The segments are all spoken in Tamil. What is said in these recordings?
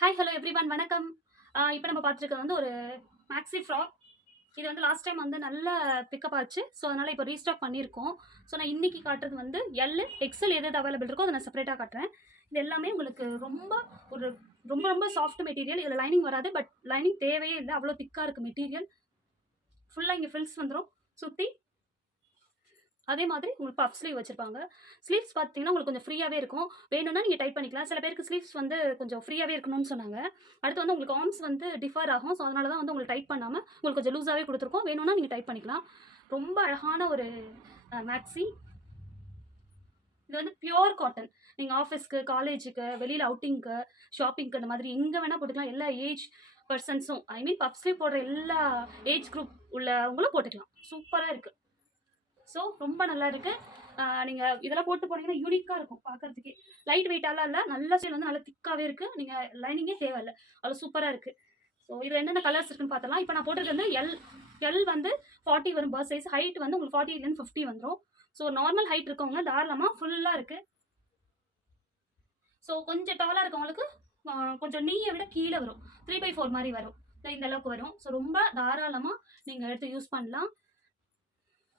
ஹாய் ஹலோ எவ்ரிவன் வணக்கம். இப்போ நம்ம பார்த்துருக்கிறது வந்து ஒரு மேக்ஸி ஃப்ராக். இது வந்து லாஸ்ட் டைம் வந்து நல்ல பிக்கப் ஆச்சு. ஸோ அதனால் இப்போ ரீஸ்டாக் பண்ணியிருக்கோம். ஸோ நான் இன்னைக்கு காட்டுறது வந்து எல், எக்ஸ்எல் எது எது அவைலபிள் இருக்கோ அதை நான் செப்பரேட்டாக காட்டுறேன். இது எல்லாமே உங்களுக்கு ஒரு ரொம்ப ரொம்ப சாஃப்ட் மெட்டீரியல். இதில் லைனிங் வராது. பட் லைனிங் தேவையே இல்லை, அவ்வளோ திக்காக இருக்குது மெட்டீரியல். ஃபுல்லாக இங்கே ஃப்ரில்ஸ் வந்துடும் சுற்றி. அதே மாதிரி உங்களுக்கு பஃப் ஸ்லீவ் வச்சிருப்பாங்க. ஸ்லீவ்ஸ் பார்த்தீங்கன்னா உங்களுக்கு கொஞ்சம் ஃப்ரீயாகவே இருக்கும். வேணும்னா நீங்கள் டைட் பண்ணிக்கலாம். சில பேருக்கு ஸ்லீவ்ஸ் வந்து கொஞ்சம் ஃப்ரீயாகவே இருக்கணும்னு சொன்னாங்க. அடுத்து வந்து உங்களுக்கு ஆர்ம்ஸ் வந்து டிஃபர் ஆகும். ஸோ அதனால தான் வந்து உங்களுக்கு டைட் பண்ணாமல் உங்களுக்கு கொஞ்சம் லூஸாகவே கொடுத்துருக்கோம். வேணும்னா நீங்கள் டைட் பண்ணிக்கலாம். ரொம்ப அழகான ஒரு மேக்ஸி. இது வந்து பியோர் காட்டன். நீங்கள் ஆஃபீஸ்க்கு, காலேஜுக்கு, வெளியில் அவுட்டிங்க்கு, ஷாப்பிங்க்கு அந்த மாதிரி எங்கே வேணால் போட்டுக்கலாம். எல்லா ஏஜ் பர்சன்ஸும், ஐ மீன் பஃப் ஸ்லீவ் போடுற எல்லா ஏஜ் குரூப் உள்ளவங்களும் போட்டுக்கலாம். சூப்பராக இருக்குது. ஸோ ரொம்ப நல்லா இருக்கு. நீங்கள் இதெல்லாம் போட்டு போனீங்கன்னா யூனிக்காக இருக்கும் பார்க்கறதுக்கே. லைட் வெயிட்டாலாம் இல்லை, நல்ல ஸ்டைல் வந்து நல்லா திக்காகவே இருக்குது. நீங்கள் லைனிங்கே தேவையில்லை, அவ்வளோ சூப்பராக இருக்குது. ஸோ இதில் என்னென்ன கலர்ஸ் இருக்குன்னு பார்த்தலாம். இப்போ நான் போட்டிருக்கிறது வந்து எல் வந்து 40 வரும் பர்த் சைஸ். ஹைட் வந்து உங்களுக்கு 48 50 வந்துடும். ஸோ நார்மல் ஹைட் இருக்கவங்க தாராளமாக ஃபுல்லாக இருக்குது. ஸோ கொஞ்சம் டாலாக இருக்கவங்களுக்கு கொஞ்சம் நீயை விட கீழே வரும், 3/4 மாதிரி வரும். இந்த அளவுக்கு வரும். ஸோ ரொம்ப தாராளமாக நீங்கள் எடுத்து யூஸ் பண்ணலாம்.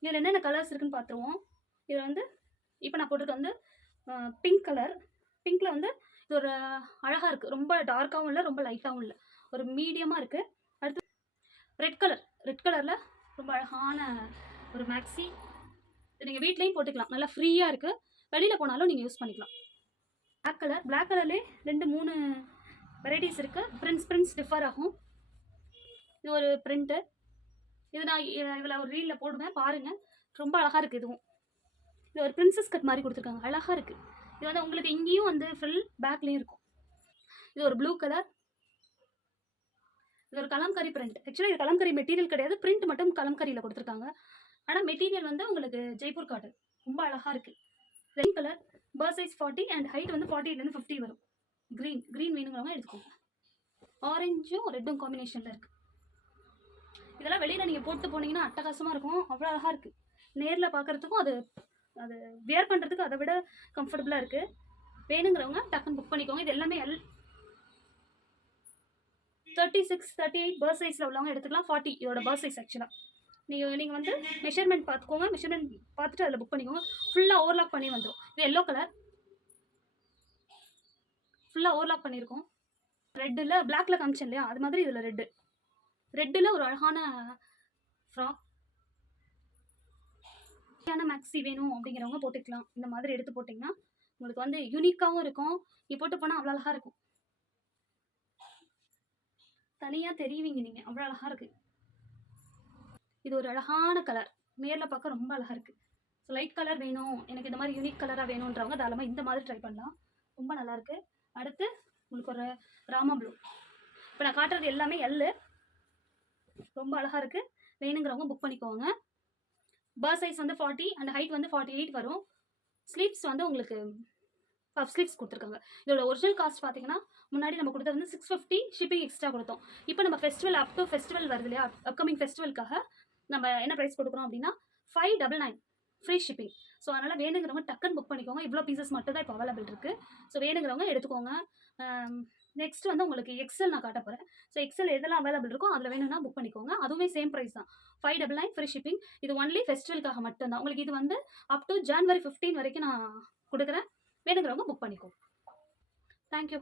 இதில் என்னென்ன கலர்ஸ் இருக்குன்னு பார்த்துருவோம். இதில் வந்து இப்போ நான் போட்டிருக்க வந்து பிங்க் கலர். பிங்க்கில் வந்து இது ஒரு அழகாக இருக்குது. ரொம்ப டார்க்காகவும் இல்லை, ரொம்ப லைட்டாகவும் இல்லை, ஒரு மீடியமாக இருக்குது. அடுத்து ரெட் கலரில் ரொம்ப அழகான ஒரு மேக்ஸி. இது நீங்கள் வீட்லேயும் போட்டுக்கலாம், நல்லா ஃப்ரீயாக இருக்குது. வெளியில் போனாலும் நீங்கள் யூஸ் பண்ணிக்கலாம். பிளாக் கலர்லேயே 2-3 வெரைட்டிஸ் இருக்குது. பிரிண்ட்ஸ் டிஃபர் ஆகும். இது ஒரு பிரிண்ட்டு. இது நான் இதில் ஒரு ரீலில் போடுவேன் பாருங்கள். ரொம்ப அழகாக இருக்குது. இது ஒரு பிரின்சஸ் கட் மாதிரி கொடுத்துருக்காங்க, அழகாக இருக்குது. இது வந்து உங்களுக்கு இங்கேயும் வந்து ஃபுல் பேக்லேயும் இருக்கும். இது ஒரு ப்ளூ கலர். இது ஒரு கலம்கரி பிரிண்ட். ஆக்சுவலாக இது கலம்கரி மெட்டீரியல் கிடையாது, பிரிண்ட் மட்டும் கலம்கரியில் கொடுத்துருக்காங்க. ஆனால் மெட்டீரியல் வந்து உங்களுக்கு ஜெய்ப்பூர் காட்டன். ரொம்ப அழகாக இருக்குது. ரெட் கலர், பர்த் சைஸ் 40 அண்ட் ஹைட் வந்து 48 50 வரும். க்ரீன் வேணுங்கிறவங்க எடுத்துக்கோங்க. ஆரஞ்சும் ரெட்டும் காம்பினேஷனில் இருக்குது. இதெல்லாம் வெளியில் நீங்கள் போட்டு போனீங்கன்னா அட்டகாசமாக இருக்கும், அவ்வளோ அழகாக இருக்குது. நேரில் பார்க்குறதுக்கும் அது வியர் பண்ணுறதுக்கு அதை விட கம்ஃபர்டபுளாக இருக்குது. வேணுங்கிறவங்க டக்குன்னு புக் பண்ணிக்கோங்க. இது எல்லாமே 36 38 பர்த் சைஸில் உள்ளவங்க எடுத்துக்கலாம். 40 இதோட பர்த் சைஸ். ஆக்சுவலாக நீங்கள் வந்து மெஷர்மெண்ட் பார்த்துக்கோங்க. மெஷர்மெண்ட் பார்த்துட்டு அதில் புக் பண்ணிக்கோங்க. ஃபுல்லாக ஓவர்லாக் பண்ணி வந்துடும். இது எல்லோ கலர், ஃபுல்லாக ஓவர்லாக் பண்ணியிருக்கோம். ரெட்டில் பிளாக்ல காமிச்சேன் இல்லையா, அது மாதிரி இதில் ரெட்டில் ஒரு அழகான ஃப்ராக். மேக்ஸி வேணும் அப்படிங்கிறவங்க போட்டுக்கலாம். இந்த மாதிரி எடுத்து போட்டிங்கன்னா உங்களுக்கு வந்து யூனிக்காகவும் இருக்கும். நீ போட்டு போனால் அவ்வளோ அழகாக இருக்கும், தனியாக தெரிவிங்க நீங்கள், அவ்வளோ அழகாக இருக்குது. இது ஒரு அழகான கலர், நேரில் பார்க்க ரொம்ப அழகாக இருக்குது. ஸோ லைட் கலர் வேணும், எனக்கு இந்த மாதிரி யூனிக் கலராக வேணுன்றவங்க தாராளமாக இந்த மாதிரி ட்ரை பண்ணலாம். ரொம்ப நல்லாயிருக்கு. அடுத்து உங்களுக்கு ஒரு ராமா ப்ளூ. இப்போ நான் காட்டுறது எல்லாமே எல்லு. ரொம்ப அழகாக இருக்குது. வேணுங்கிறவங்க புக் பண்ணிக்கோங்க. பர்த் சைஸ் வந்து 40 அண்ட் ஹைட் வந்து 48 வரும். ஸ்லீவ்ஸ் வந்து உங்களுக்கு பஃப் ஸ்லீவ்ஸ் கொடுத்துருக்காங்க. இதோட ஒரிஜினல் காஸ்ட் பார்த்தீங்கன்னா முன்னாடி நம்ம கொடுத்தது வந்து 650, ஷிப்பிங் எக்ஸ்ட்ரா கொடுத்தோம். இப்போ நம்ம ஃபெஸ்டிவல் அப் டு ஃபெஸ்டிவல் வருது இல்லையா, அப்கமிங் ஃபெஸ்டிவலுக்காக நம்ம என்ன ப்ரைஸ் கொடுக்குறோம் அப்படின்னா 599 ஃப்ரீ ஷிப்பிங். ஸோ அதனால் வேணுங்கிறவங்க டக்குன்னு புக் பண்ணிக்கோங்க. இவ்வளோ பீசஸ் மட்டும் தான் இப்போ அவைலபிள் இருக்குது. ஸோ வேணுங்கிறவங்க எடுத்துக்கோங்க. நெக்ஸ்ட் வந்து உங்களுக்கு எக்ஸல் நான் காட்ட போகிறேன். ஸோ எக்ஸல் எதெல்லாம் அவைலபிள் இருக்கோ அதில் வேணும்னா புக் பண்ணிக்கோங்க. அதுவுமே சேம் ப்ரைஸ் தான், 599 ஃப்ரீ ஷிப்பிங். இது ஒன்லி ஃபெஸ்டிவலுக்காக மட்டும்தான். உங்களுக்கு இது வந்து அப் டு January 15 வரைக்கும் நான் கொடுக்குறேன். வேணுங்கிறவங்க புக் பண்ணிக்கோங்க. தேங்க்யூ.